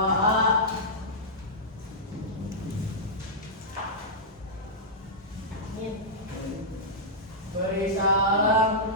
Beri salam.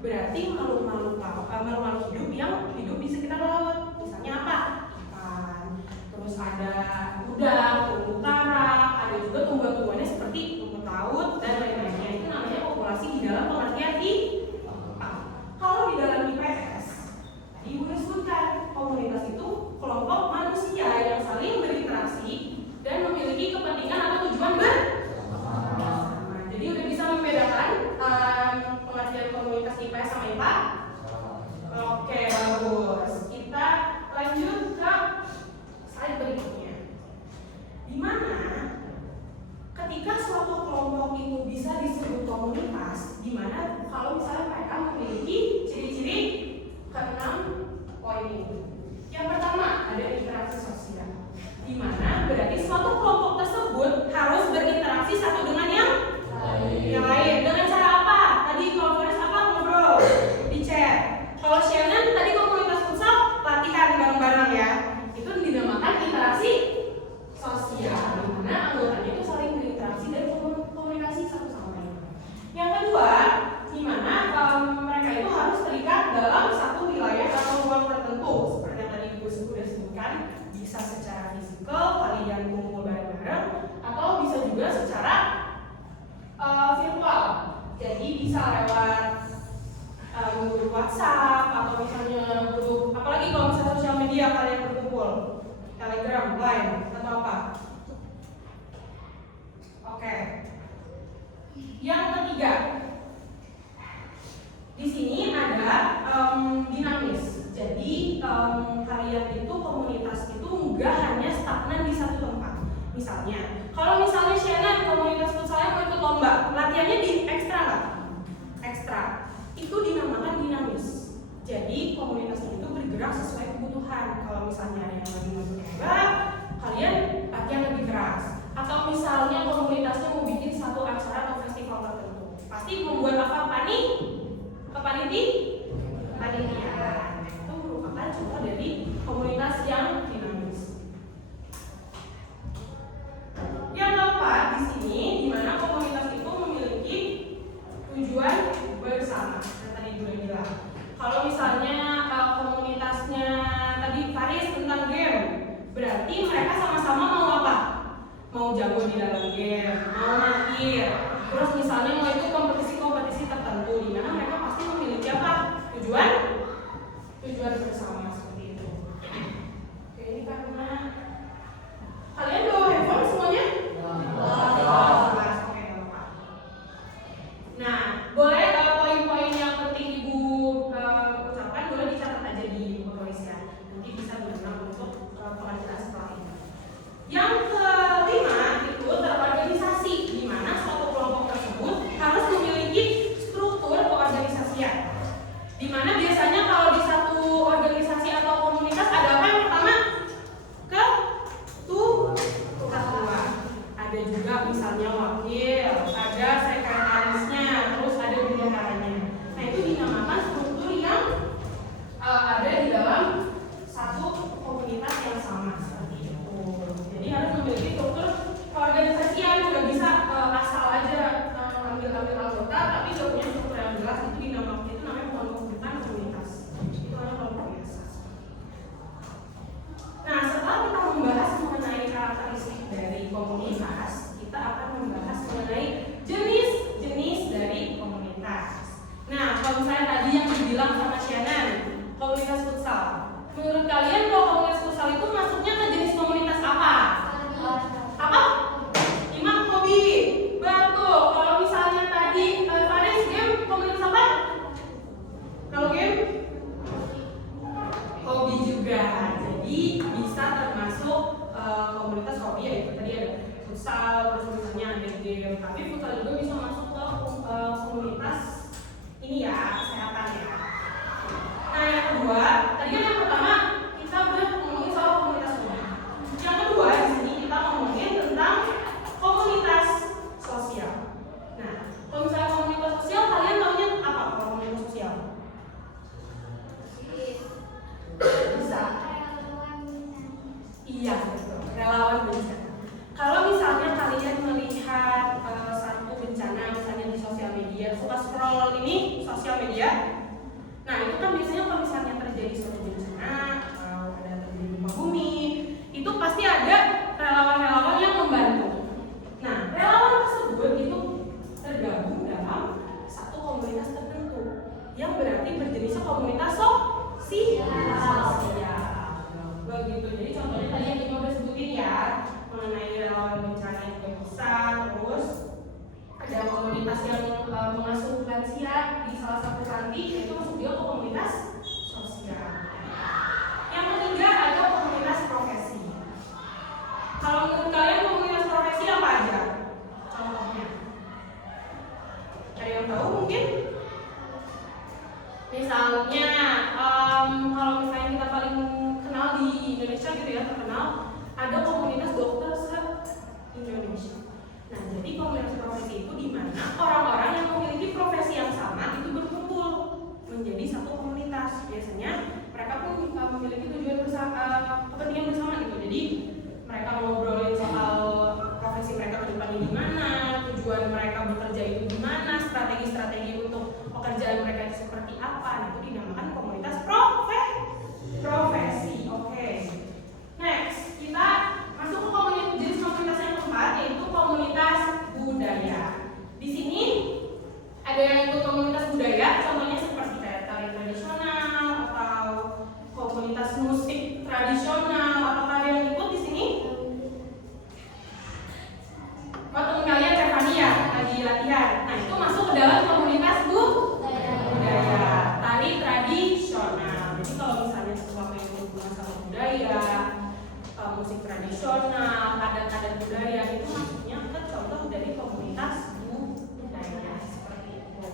berarti makhluk-makhluk hidup yang hidup di sekitar laut. Misalnya apa? Ikan, terus ada udang, terumbu karang, ada juga tumbuhan-tumbuhannya seperti rumput laut dan lain-lainnya. Itu namanya populasi di dalam pengertian IPA. Kalau di dalam IPS, tadi Ibu udah sebutkan, komunitas itu kelompok manusia yang saling berinteraksi dan memiliki kepentingan atau tujuan bersama. Jadi udah bisa membedakan pengertian komunitas IPS sama IPA? Oke, bagus. Kita lanjut ke slide berikutnya. Di mana ketika suatu kelompok itu bisa disebut komunitas, di mana kalau misalnya mereka memiliki ciri-ciri ke-6 poin ini. Yang pertama, ada interaksi sosial. Di mana berarti suatu kelompok tersebut harus berinteraksi satu dengan yang lain. Dengan cara apa? Tadi kalau Forest apa? Ngobrol di chat. Kalau Shannon tadi komunitas futsal latihan bareng-bareng ya. Itu dinamakan interaksi sosial. Di mana anggotanya itu saling berinteraksi dan komunikasi satu sama lain. Yang kedua, di mana mereka itu harus terikat dalam satu wilayah atau ruang tertentu. Seperti yang tadi Ibu sudah sebutkan, bisa secara fisikal kalian kumpul bareng-bareng atau bisa juga secara virtual. Jadi bisa lewat grup WhatsApp atau misalnya grup, apalagi kalau misalnya sosial media kalian berkumpul, Telegram, Line atau apa. Oke. Yang ketiga, di sini ada dinamis. Jadi kalian itu komunitas itu nggak hanya stagnan di satu tempat. Misalnya, kalau misalnya Shannon komunitas futsalnya mau ikut lomba, latihannya di ekstra nggak? Ekstra. Itu dinamakan dinamis. Jadi komunitasnya itu bergerak sesuai kebutuhan. Kalau misalnya ada yang lagi mau lomba, kalian latihan lebih keras. Atau misalnya komunitasnya mau bikin satu acara atau festival tertentu, pasti membuat apa? Panitiaan. Itu merupakan contoh dari komunitas yang dinamis. Yang keempat di sini, di mana komunitas itu memiliki tujuan bersama. Yang tadi juga bilang. Kalau misalnya komunitasnya tadi Faris tentang game, berarti mereka sama-sama mau apa? Mau jago di dalam game, mau mahir. Terus misalnya mau ikut kompetisi-kompetisi tertentu, di mana mereka pasti memiliki apa? Tujuan bersama seperti itu. Oke, ini karena kalian bawa handphone semuanya? Nah, boleh poin-poin yang penting Ibu ucapkan boleh dicatat aja di buku tulisan. Nanti bisa benar untuk pelajaran setelah ini. Yang kelima itu terorganisasi, di mana suatu kelompok tersebut harus memiliki struktur keorganisasian. Di mana biasanya kalau di satu organisasi atau komunitas ada apa yang pertama? Ketua. Ada juga misalnya wakil, ada sekretarisnya, terus ada bendaharanya. Nah, itu dinamakan struktur yang ada di dalam satu komunitas yang sama seperti itu. Jadi harus memiliki struktur keorganisasian, nggak bisa asal aja ambil anggota tapi nggak punya struktur yang jelas. Itu namanya bukan komunitas. Itu hanya kelompok biasa. Nah, setelah kita membahas mengenai karakteristik dari komunitas, kita akan membahas mengenai jenis-jenis dari komunitas. Nah, kalau misalnya tadi yang dibilang sama Shannon, komunitas futsal. Menurut kalian kalau komunitas futsal itu masuknya ke jenis komunitas apa? Apa? Imam hobi. Betul. Kalau misalnya tadi Faris game komunitas apa? Kalau game hobi juga. Jadi bisa termasuk komunitas hobi, yaitu tadi ada futsal, terus misalnya ada game. Tapi futsal juga bisa masuk ke komunitas ini ya, kesehatan ya. Nah, yang kedua, tadi kan yang pertama kita udah ngomongin soal komunitas hobi. Yang kedua di sini kita ngomongin tentang komunitas sosial. Nah, kalau misalnya komunitas sosial, kalian taunya apa komunitas sosial? Bisa. Iya, betul. Relawan bencana. Kalau misalnya kalian melihat satu bencana misalnya di sosial media, suka scroll ini sosial media. Nah itu kan biasanya kalau misalnya terjadi suatu bencana atau ada terjadi gempa bumi, itu pasti ada relawan-relawan yang membantu. Nah relawan tersebut itu tergabung dalam satu komunitas tertentu yang berarti berjenisnya komunitas sosial. Begitu. Jadi contohnya tadi yang kita udah sebutin ya, mengenai relawan bencana juga bisa. Terus ada komunitas yang mengasuh lansia di salah satu panti, itu masuk dia ke komunitas sosial. Yang ketiga ada komunitas profesi. Kalau menurut kalian komunitas profesi apa aja? Contohnya ada yang tahu mungkin? Misalnya kalau misalnya kita paling kenal di Indonesia gitu ya, terkenal ada komunitas dokter se-Indonesia. Nah, jadi komunitas profesi itu di mana orang-orang yang memiliki profesi yang sama itu berkumpul menjadi satu komunitas. Biasanya mereka pun memiliki tujuan bersama, kepentingan bersama gitu. Jadi mereka ngobrolin soal profesi mereka ke depannya gimana, tujuan mereka bekerja itu gimana, strategi-strategi untuk pekerjaan mereka itu seperti apa. Nah, itu dinamakan komunitas profesi. Oke. Next, kita masuk ke jenis komunitas yang keempat, yaitu komunitas budaya. Di sini ada yang ikut komunitas budaya, contohnya seperti kayak tari tradisional atau komunitas musik tradisional. Apakah ada yang ikut di sini? Oh, teman kalian Stefania lagi latihan. Nah, itu masuk ke dalam komunitas budaya, tari tradisional. Jadi kalau misalnya sesuatu yang berhubungan sama budaya, musik tradisional, adat-adat budaya, itu maksudnya kita contoh dari komunitas budaya seperti itu.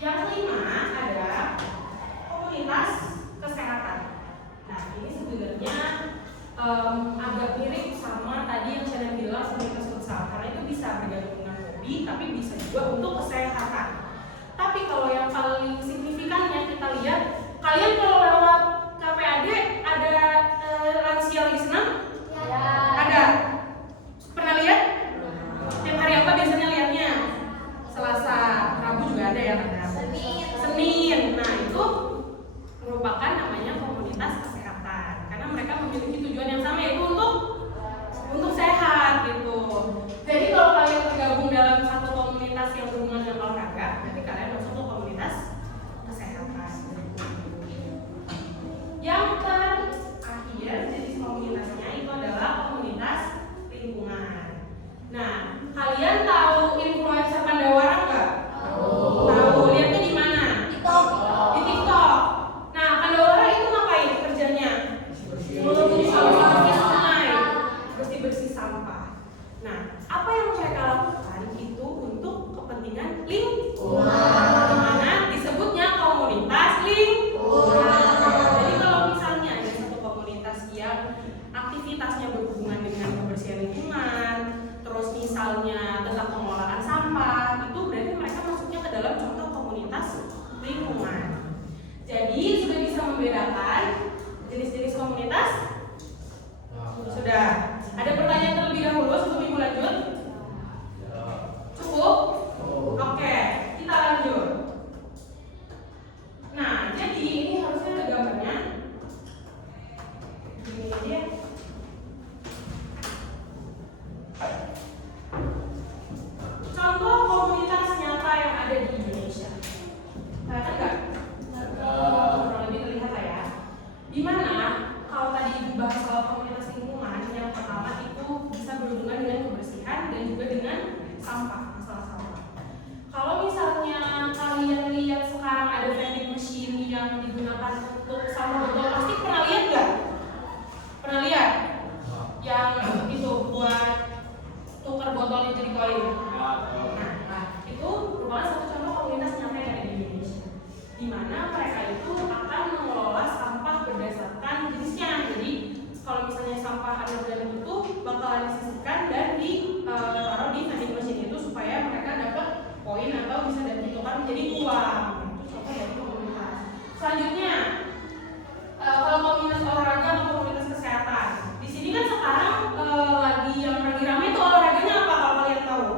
Yang kelima ada komunitas kesehatan. Nah, ini sebenarnya agak mirip sama tadi yang saya bilang komunitas futsal, karena itu bisa bergabung dengan hobi, tapi bisa juga untuk kesehatan. Tapi kalau yang paling signifikannya kita lihat, kalian kalau lewat KPAD ada lansia lagi senam? Ya. Ada? Pernah lihat? Tiap hari apa biasanya lihatnya? Selasa, Rabu juga ada ya? Senin. Nah itu merupakan namanya komunitas kesehatan, karena mereka memiliki tujuan yang sama, yaitu untuk sehat gitu. Jadi kalau kalian tergabung dalam satu komunitas yang berhubungan dengan olahraga, berarti kalian masuk ke komunitas kesehatan. Yang terakhir jenis komunitasnya itu adalah komunitas lingkungan. Nah, kalian tahu influencer Pandawara nggak? Tahu. Lihatnya di mana? Di TikTok. Nah, Pandawara itu ngapain kerjanya? Bersih sampah. Nah, apa yang mereka lakukan itu untuk kepentingan lingkungan. Dimana disebutnya komunitas lingkungan. Jadi kalau misalnya ada satu komunitas yang aktivitasnya berhubungan dengan kebersihan lingkungan, terus misalnya tentang pengolahan sampah, itu berarti mereka masuknya ke dalam contoh komunitas lingkungan. Jadi sudah bisa membedakan jenis-jenis komunitas? Sudah. Ada pertanyaan terlebih dahulu sebelum ibu lanjut? Cukup? Oke, kita lanjut. Nah, jadi ini harusnya ada gambarnya. Gini aja ya. Contoh komunitas nyata yang ada di Indonesia. Kelihatan nggak? Kurang lebih terlihat lah ya. Dimana kalau tadi dibahas soal komunitas lingkungan, yang pertama itu bisa berhubungan dengan kebersihan dan juga dengan sampah, masalah sampah. Kalau misalnya kalian lihat sekarang ada vending machine yang digunakan untuk sampah botol plastik, pernah lihat nggak? Pernah lihat? Yang itu buat tukar botolnya jadi koin. Nah, itu merupakan satu contoh komunitas nyata yang ada di Indonesia, di mana mereka itu akan mengelola sampah berdasarkan jenisnya. Jadi kalau misalnya sampah anorganik itu bakalan disisihkan dan ditaruh di vending machine itu supaya mereka dapat poin atau bisa ditukar menjadi uang. Itu contoh dari komunitas. Selanjutnya, kalau komunitas olahraga atau komunitas kesehatan, di sini kan sekarang yang lagi ramai itu olahraganya apa kalau kalian tahu?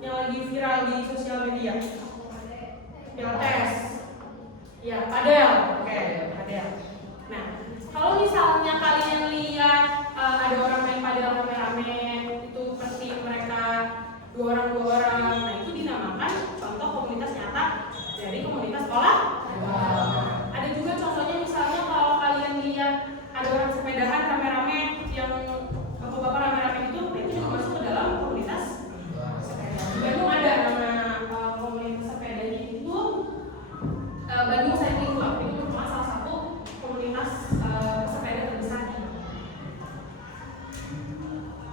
Yang lagi viral di sosial media? dua orang. Nah, itu dinamakan contoh komunitas nyata dari komunitas sekolah. Ada juga contohnya, misalnya kalau kalian lihat ada orang sepedahan rame-rame, yang bapak-bapak rame-rame itu juga masuk ke dalam komunitas sepeda. Di Bandung ada nama komunitas sepedanya itu Bandung Cycling Club. Itu merupakan salah satu komunitas pesepeda terbesar di Indonesia.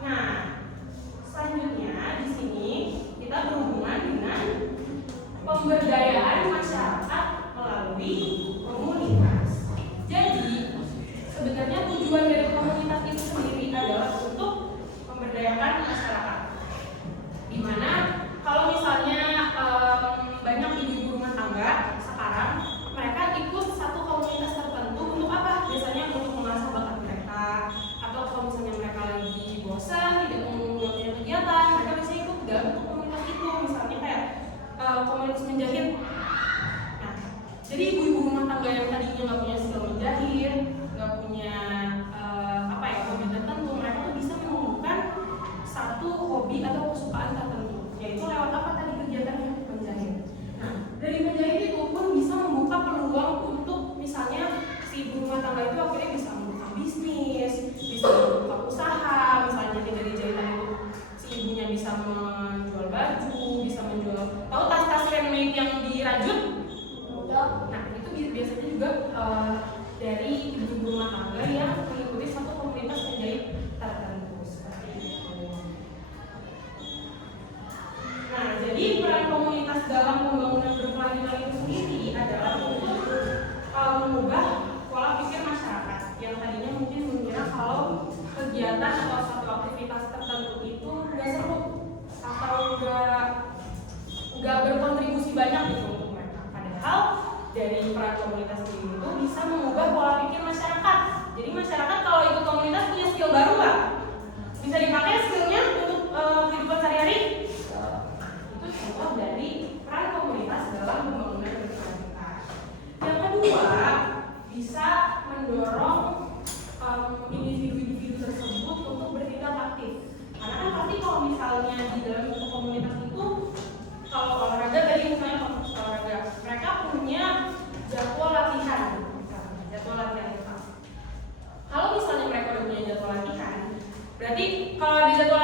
Nah, selanjutnya di sini kita berhubungan dengan pemberdayaan masyarakat melalui komunitas. Jadi sebenarnya tujuan dari komunitas itu sendiri adalah untuk memberdayakan masyarakat. Dimana kalau misalnya banyak ibu-ibu rumah tangga sekarang, mereka ikut satu komunitas tertentu untuk apa? Biasanya untuk mengasah bakat mereka, atau kalau misalnya mereka lagi bosan, tidak punya kegiatan, mereka biasanya ikut dalam komunitas itu. Misalnya kayak komunitas menjahit. Nah, jadi ibu-ibu rumah tangga yang tadinya nggak punya skill menjahit, nggak punya hobi tertentu, mereka tuh bisa menemukan satu hobi atau kesukaan tertentu, yaitu lewat apa tadi kegiatannya? Menjahit. Nah, dari menjahit itu pun bisa membuka peluang untuk misalnya si ibu rumah tangga itu akhirnya bisa membuka bisnis, bisa membuka usaha. Misalnya dari jahitan itu si ibunya bisa menjual baju, bisa menjual, tahu tas-tas handmade yang dirajut? Nah, itu biasanya juga dari ibu rumah tangga yang mengikuti satu komunitas menjahit tertentu seperti itu. Nah, jadi peran komunitas dalam pembangunan berkelanjutan itu sendiri adalah untuk mengubah pola pikir masyarakat yang tadinya mungkin mengira kalau kegiatan atau satu aktivitas tertentu itu nggak seru atau nggak berkontribusi banyak gitu untuk mereka. Padahal dari peran komunitas ini itu bisa mengubah pola pikir masyarakat. Jadi masyarakat kalau ikut komunitas punya skill baru nggak? Bisa dipakai skillnya untuk kehidupan sehari-hari? Itu contoh dari peran komunitas dalam pembangunan berkelanjutan. Yang kedua, bisa mendorong individu-individu tersebut untuk bertindak aktif. Karena kan pasti kalau misalnya di dalam komunitas itu, kalau olahraga tadi misalnya komunitas olahraga, mereka punya jadwal latihan. Jadwal latihan. Kalau misalnya mereka udah punya jadwal latihan, berarti kalau di jadwal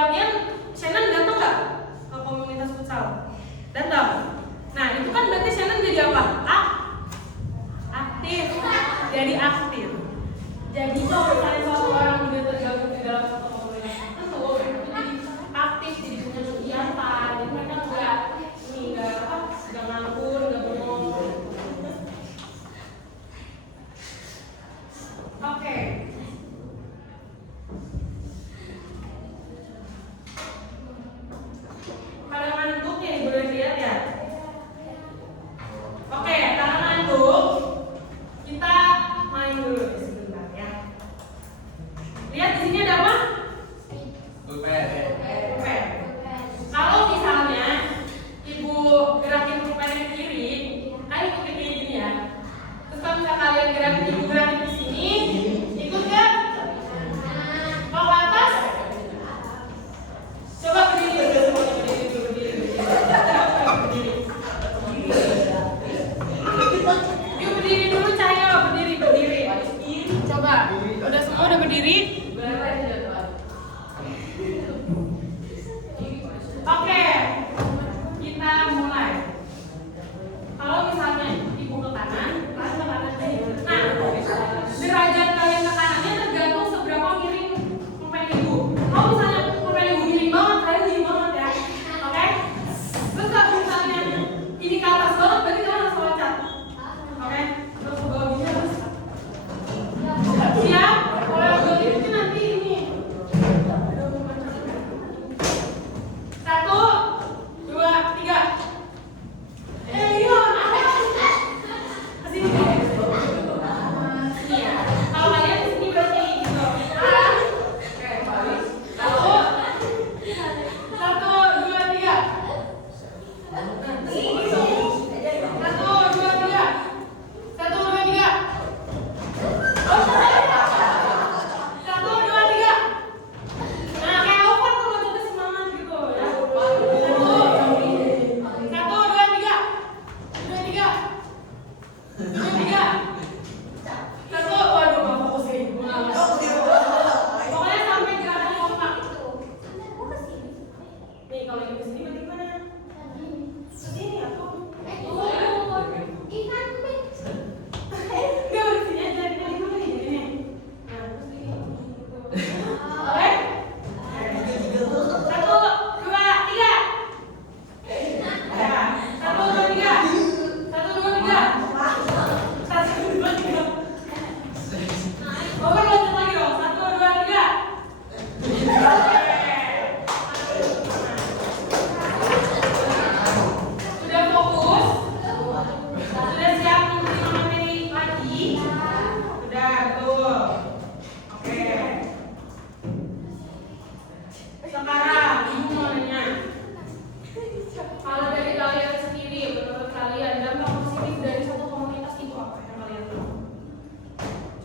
kalau yang ke sini berarti mana? Sini aku. Enggak bersini aja, ini lagi jadinya. Nah, terus ini. Oke? 1, 2, 3. Ya. 1, 2, 3. 1, 2, 3. 1, 2, 3. Oke, lanjut lagi dong. 1, 2, 3. Sudah fokus? Sudah siap menerima materi lagi? Sudah, betul. Oke. Sekarang ibu mau nanya, kalau dari kalian sendiri, menurut kalian dampak positif dari satu komunitas itu apa yang kalian tahu?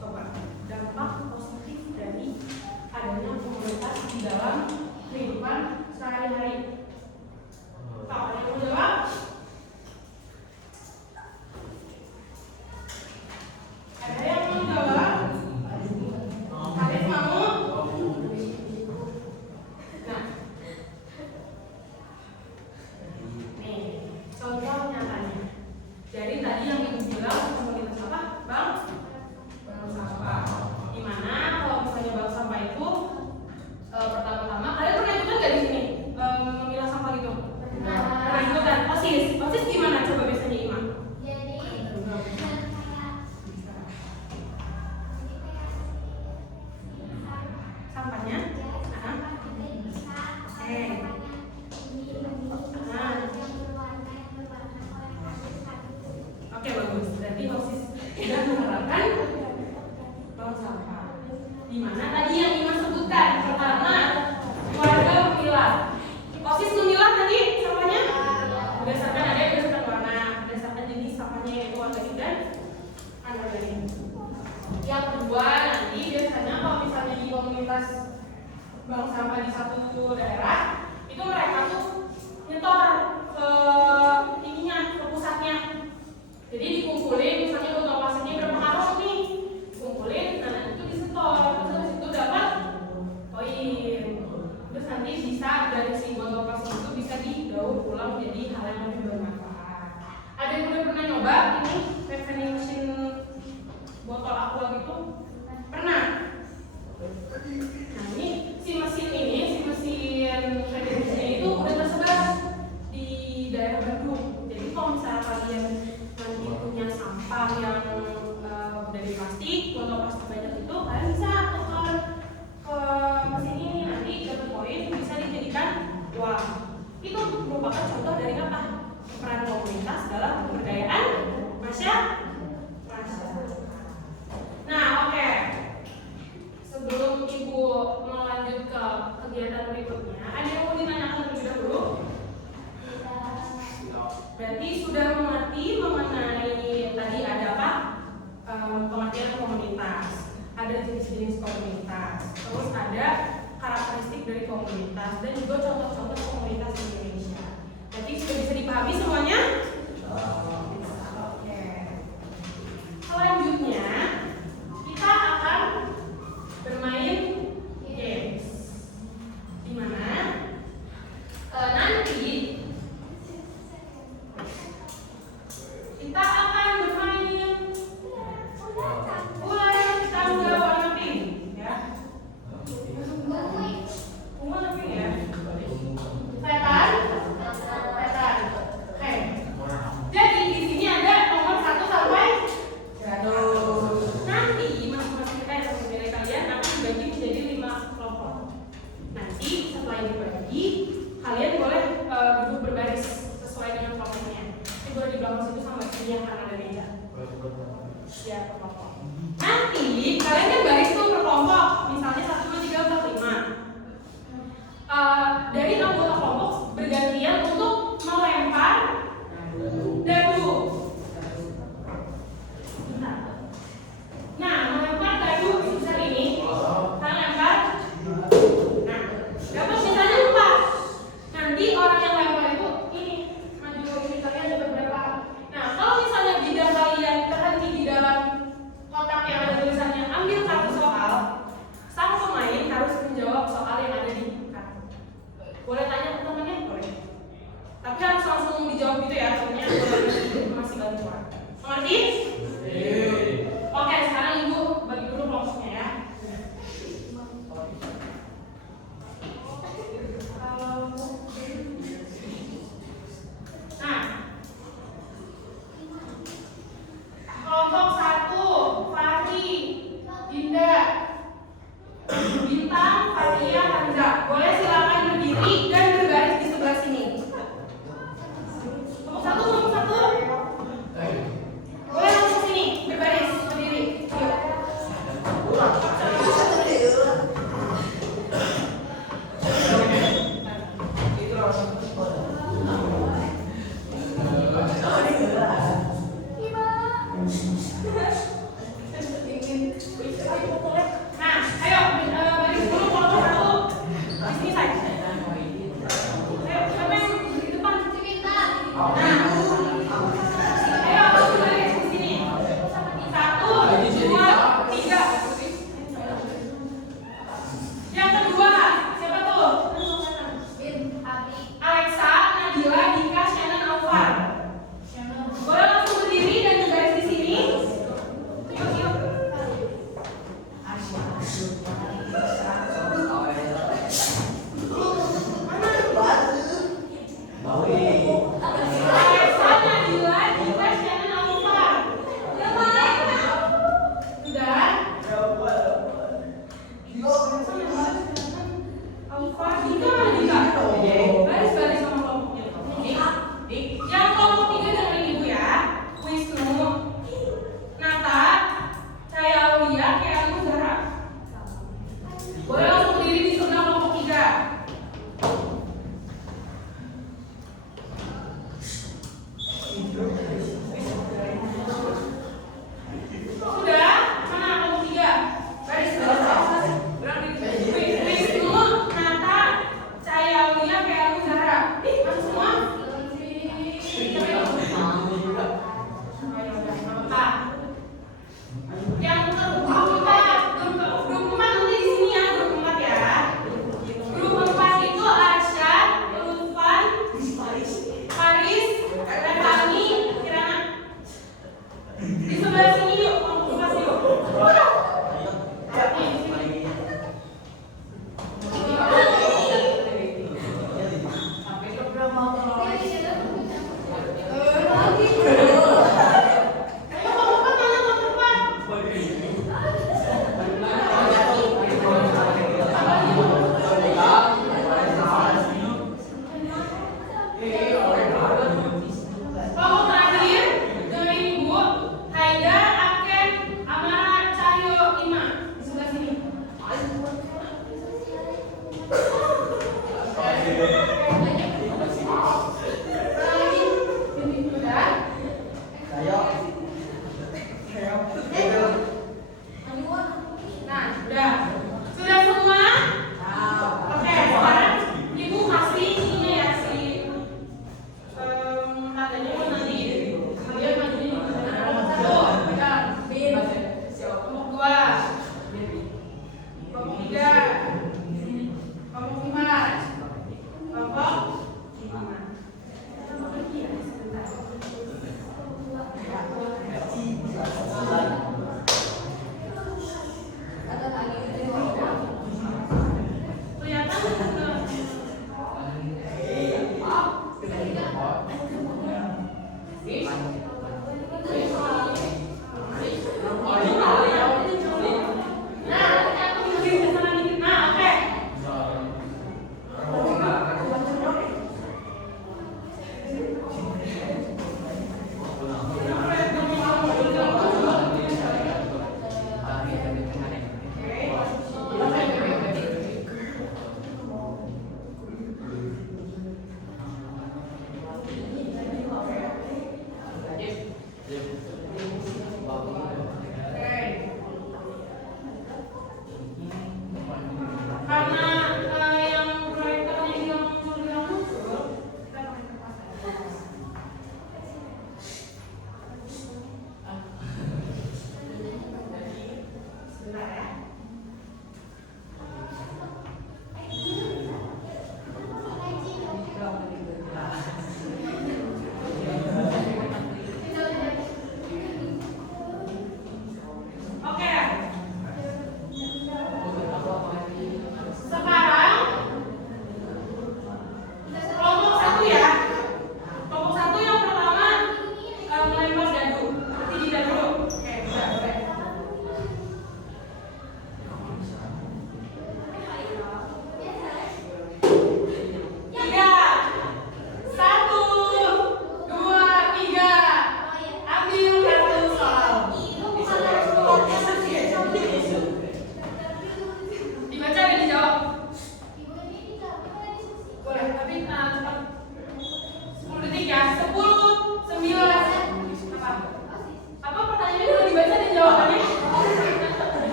Coba, dampak positif dari adanya komunitas di dalam kehidupan sehari-hari. Tahu ada yang mau jawab? Ada yang mau jawab? Kalian mau? Nah, nih contoh nyatanya. Jadi tadi yang ibu bilang komunitas apa, bang? Bank sampah. Dimana kalau misalnya bank sampah itu pertama-tama kalian pernah ikutan nggak di sini memilah sampah gitu? Pernah ikutan. OSIS gimana? Coba biasanya Ima. Sampahnya? Oke, bagus. Berarti OSIS sudah menerapkan bank sampah. Di mana tadi yang Ima sebutkan, pertama warga memilah. OSIS memilah tadi sampahnya berdasarkan ada berdasarkan warna, berdasarkan jenis sampahnya yaitu organik dan anorganik. Yang kedua nanti biasanya kalau misalnya di komunitas bank sampah di satu daerah itu mereka tuh nyetor ke ininya, ke pusatnya. Jadi dikumpulin misalnya botol plastiknya berapa karung nih, dikumpulin, nah nanti itu disetor, terus habis itu dapat koin. Terus nanti bisa dari si botol plastik itu bisa didaur ulang menjadi hal yang lebih bermanfaat. Ada yang udah pernah nyoba ini vending machine botol aqua gitu? Pernah? Nah ini si mesin vending machine itu udah tersebar di daerah Bandung. Jadi kalau misalnya kalian nanti punya sampah yang dari plastik, botol plastik banyak itu, kalian bisa tukar ke mesin ini, nanti dapat poin bisa dijadikan uang. Itu merupakan contoh dari apa? Peran komunitas dalam pemberdayaan masyarakat. Nah, oke. Sebelum ibu melanjut ke kegiatan berikutnya, ada yang mau ditanyakan terlebih dahulu? Berarti sudah mengerti mengenai tadi ada apa? Pengertian komunitas, ada jenis-jenis komunitas, terus ada karakteristik dari komunitas dan juga contoh-contoh komunitas di Indonesia. Berarti sudah bisa dipahami semuanya? Oke. Selanjutnya kita akan bermain games. Dimana nanti kita akan bermain ular tangga warna pink, ya. Ungu warna pink ya. Setan. Oke. Jadi di sini ada nomor 1 sampai 100. Nanti masing-masing kita yang satu nilai kalian akan dibagi menjadi 5 kelompok. Nanti setelah dibagi, kalian boleh duduk berbaris sesuai dengan kelompoknya. Ini boleh di belakang situ sama sini yang akan ada meja. Ya, per kelompok. Nanti kalian kan baris tuh per kelompok, misalnya 1, 2, 3, 4, 5. Dari anggota kelompok bergantian untuk melempar dadu. Nah, melempar dadu sebesar ini, kalian lempar. Nah, dapat misalnya 4. Nanti orang yang lempar itu ini maju ini kalian dapat berapa? Nah, kalau misalnya bidang kalian terhenti di dalam kotak yang ada tulisannya ambil kartu dijawab gitu ya, soalnya masih bantuan. Mengerti? Oke, sekarang ibu bagi dulu kelompoknya ya. Nah, kelompok 1, Fahri, Dinda, Bintang, Fatia, Hamza. Boleh silakan berdiri dan berbaris di sebelah sini. Kelompok 1. Boleh langsung sini, berbaris, berdiri. Nah, ayo baris dulu kelompok 1. Di sini saja. Ayo, siapa yang di depan? Nah, ayo baris di sini. 1, 2, 3. Yang kedua, siapa tuh? Alexa, Nabila, Dika, Shannon, Alvar. Boleh langsung berdiri dan berbaris di sini. Yuk. Alexa, Nabila, Dika, Shannon, Alvar. Sudah? Alvar, Dika mana Dika? Baris-baris sama kelompoknya. Yang kelompok 3 dengerin ibu ya. Wisnu, Nata, Cahaya Aulia, Keanu, Zara. Boleh langsung berdiri di sebelah kelompok 3. Sudah? Mana kelompok 3? Baris. Wisnu, Nata, Cahaya Aulia, Keanu, Zara. Masuk semua? Yang grup 4 nanti di sini ya, grup 4 ya. Grup 4 itu Arsyad, Lutfan, Faris, Revani, Kirana. Di sebelah sini yuk, kelompok 4 yuk. Kelompok terakhir dengan ibu Haida, Aken, Amara, Cahyo, Ima. Di sebelah sini.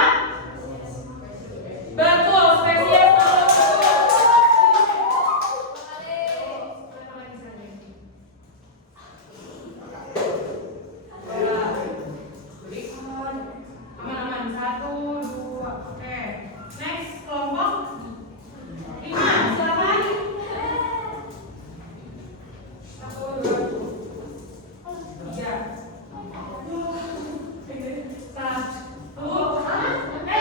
apa? Betul, spesies. Aman-aman, 1, 2, oke. Next, kelompok 5, silakan. 1, 2, 3. 1, 2,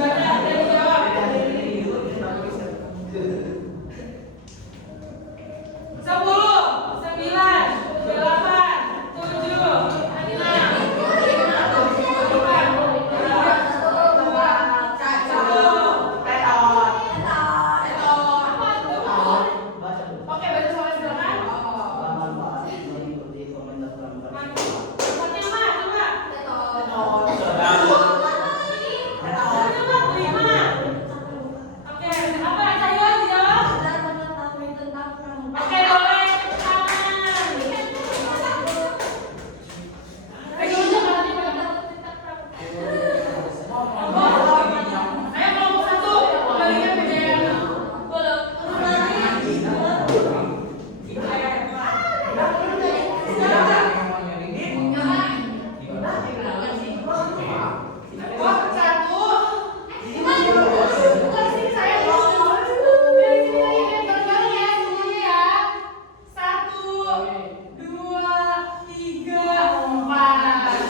Dibaca dan dijawab. 10, 9, 8, 7, 6, 5, 4, 3, 2, 1. Oke, baca soalnya silakan. Tempatnya apa? Coba. Coba 5. Oke, apa? Ayo dijawab. Oke, boleh tepuk tangan. Pegang aja kakinya. Ayo kelompok 1, kembalikan PJM. Kelompok 1. Bukan sini saya. Dari sini lagi bareng-bareng ya semuanya ya. 1, 2, 3, 4.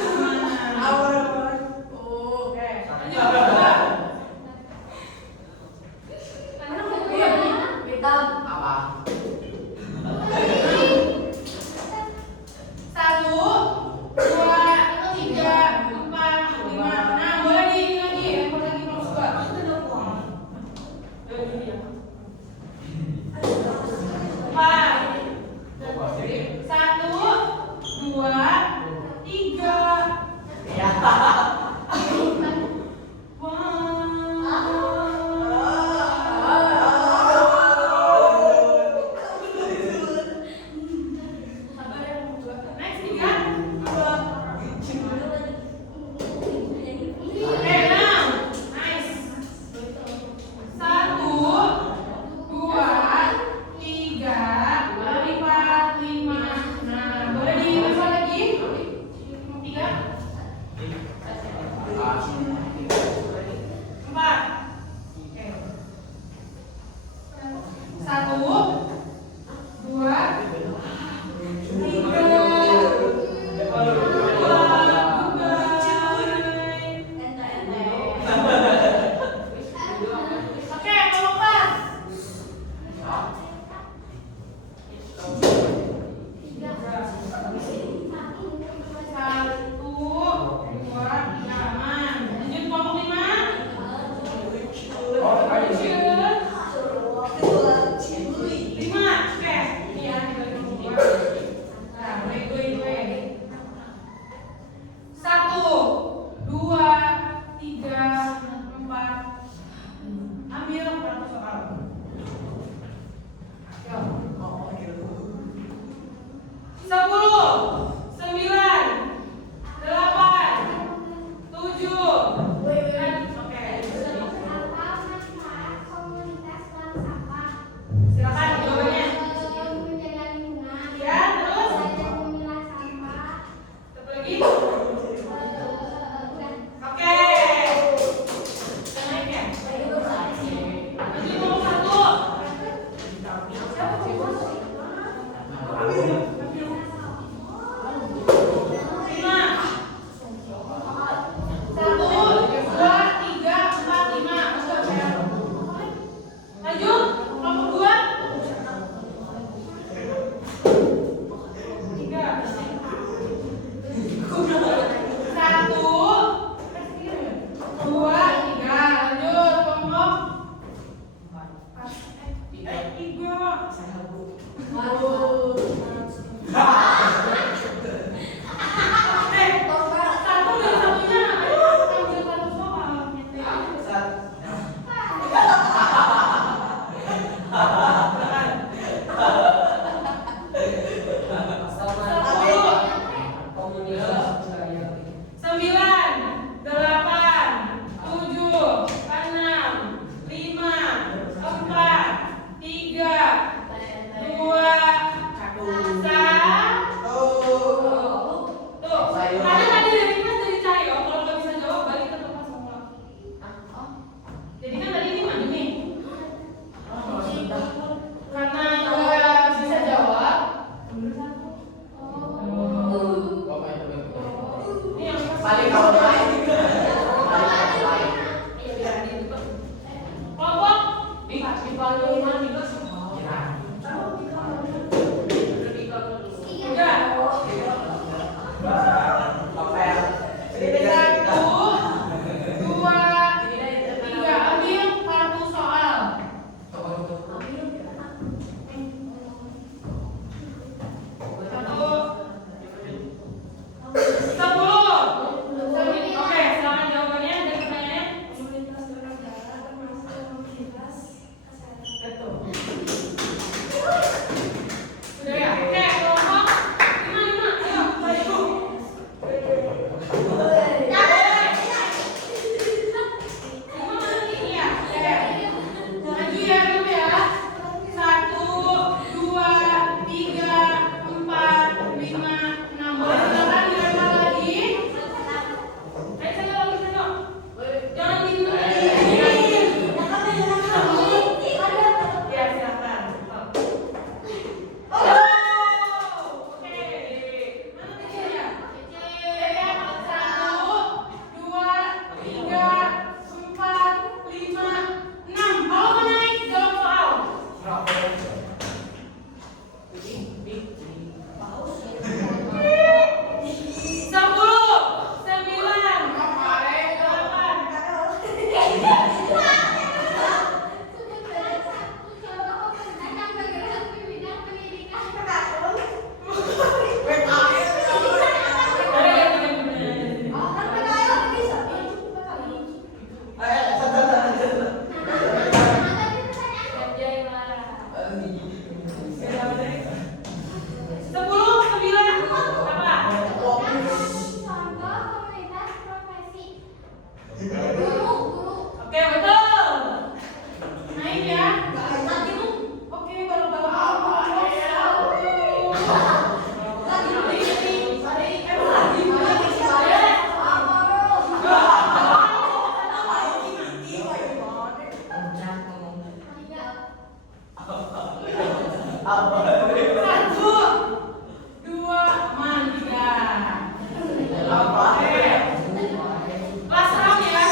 Oke. Lanjut. Apa? 1, 2, 3, 4, 5. Nah, boleh di ini lagi. Ekor lagi kalau suka. Ini ya. 4. 1, 2, 3. Next 3. Oke, 6. Nice. 1, 2, 3, 4, 5. Nah, boleh dibaca lagi. 3, 4. Oke. 1, 2, 3. Oke, kelompok 1, 2, 3, aman. Lanjut. Oke, betul. Naik ya. Oke, balok-balok. Satu, dua, aman, tiga. Oke. Kelas 6 ya.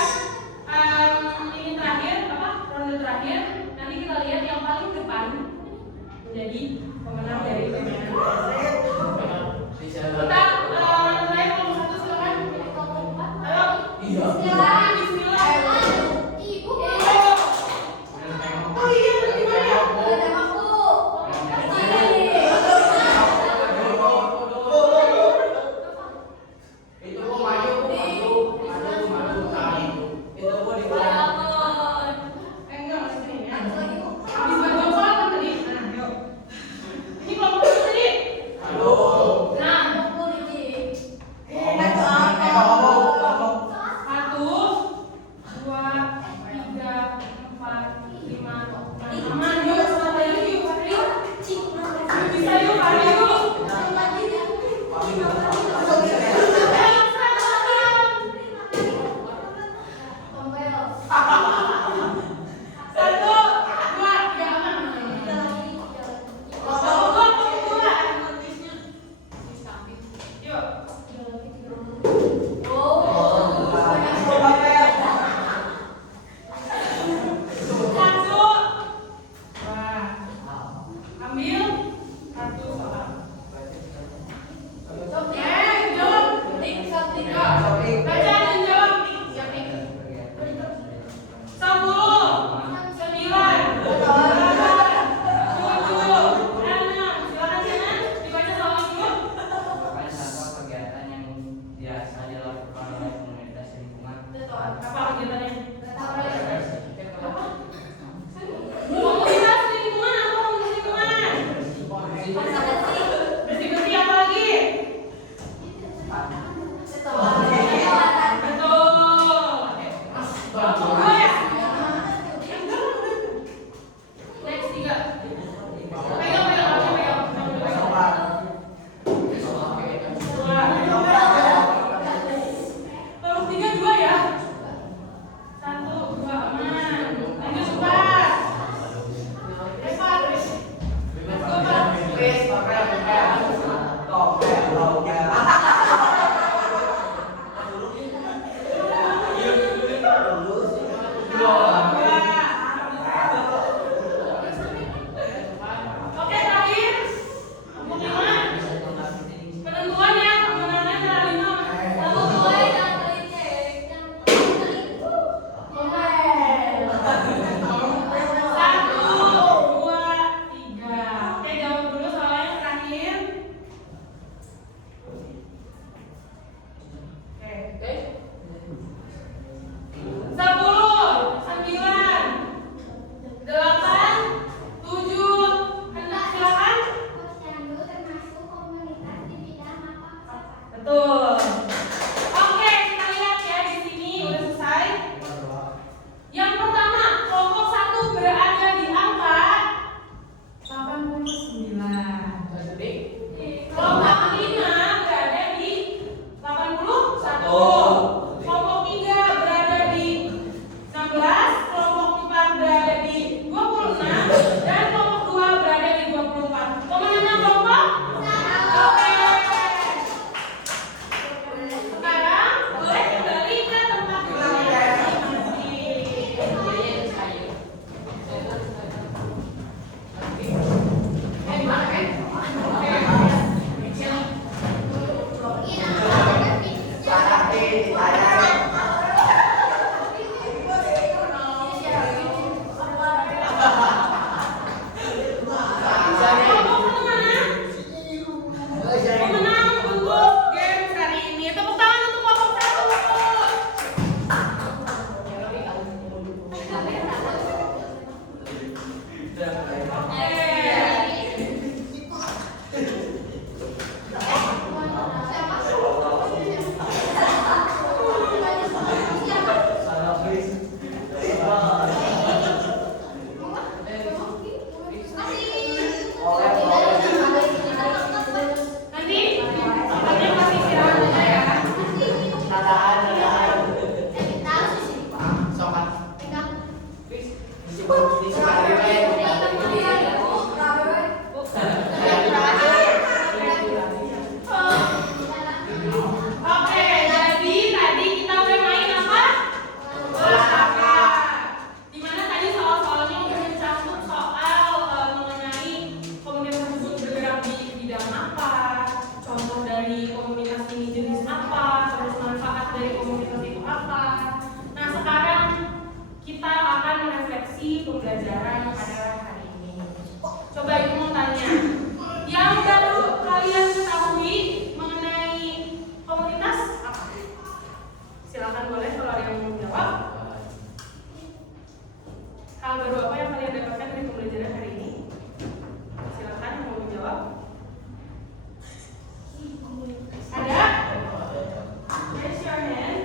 boleh kalau ada yang mau menjawab. Hal baru apa yang kalian dapatkan dari pembelajaran hari ini? Silakan yang mau menjawab. Ada? Raise your hand.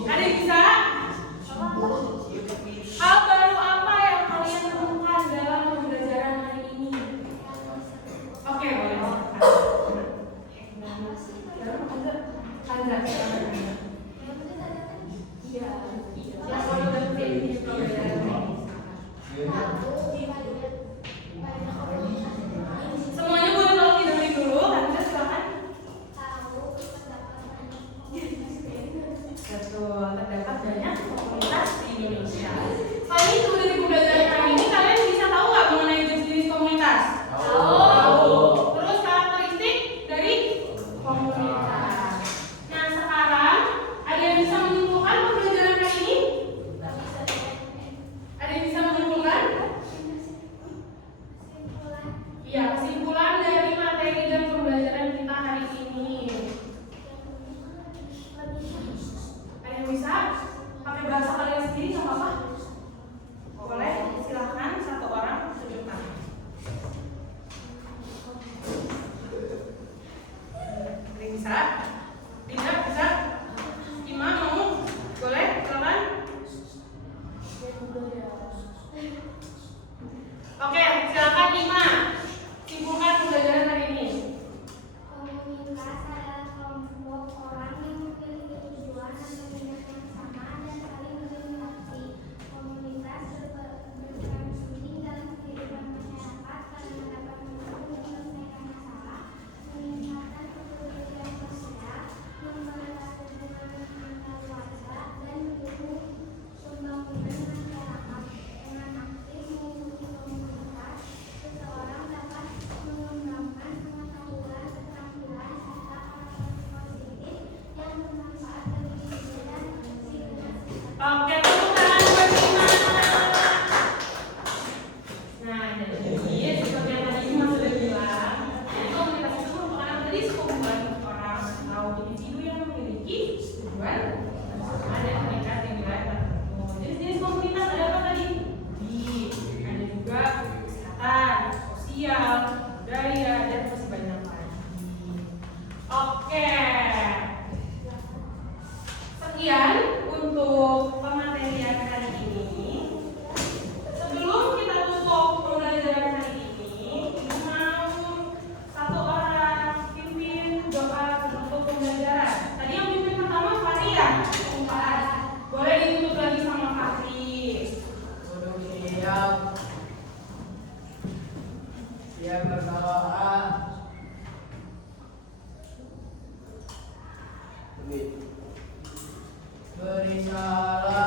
Ada yang bisa? Hal baru apa yang kalian temukan dalam pembelajaran hari ini? Oke, boleh. Semuanya boleh tolong didengerin dulu. Hanza, silakan. Betul, terdapat banyak komunitas di Indonesia. Selain itu dari pembelajaran hari ini kalian bisa tahu nggak mengenai jenis-jenis komunitas? Tahu. Terus karakteristik dari komunitas. Nah sekarang ada yang bisa menyimpulkan pembelajaran hari ini? Ada yang bisa menyimpulkan? Iya, kesimpulan dari materi dan pembelajaran kita hari ini. Ada yang bisa pakai bahasa kalian sendiri nggak apa-apa? Boleh, silahkan satu orang tunjukkan. Ada yang bisa? Tidak bisa? Ima mau? Boleh, silakan. Oke, silakan Ima. Simpulkan pembelajaran hari ini. Komunitas adalah kelompok orang yang memiliki tujuan atau minat yang sama dan saling menyemangati. Komunitas berperan penting dalam kehidupan masyarakat karena dapat membantu menyelesaikan masalah, meningkatkan kepedulian sosial, mempererat hubungan antar warga, dan mendukung pembangunan masyarakat. Dengan aktif mengikuti komunitas, seseorang dapat mengembangkan pengetahuan, keterampilan, serta karakter positif yang bermanfaat bagi diri dan lingkungan. Oke, tepuk tangan buat Ima. Nah, jadi seperti yang tadi Ima sudah bilang, komunitas itu merupakan apa tadi? Sekumpulan orang atau individu yang memiliki tujuan bersama dan terikat di wilayah tertentu. Jenis-jenis komunitas ada apa tadi? Ada juga kesehatan, sosial, budaya, dan masih banyak lagi. Oke. Sekian untuk pematerian hari ini. Sebelum kita tutup pembelajaran hari ini, mau satu orang pimpin doa penutup pembelajaran. Tadi yang pimpin pertama Fahri ya? Boleh ditutup lagi sama Fahri. Duduk siap. Siap berdoa. Beri salam.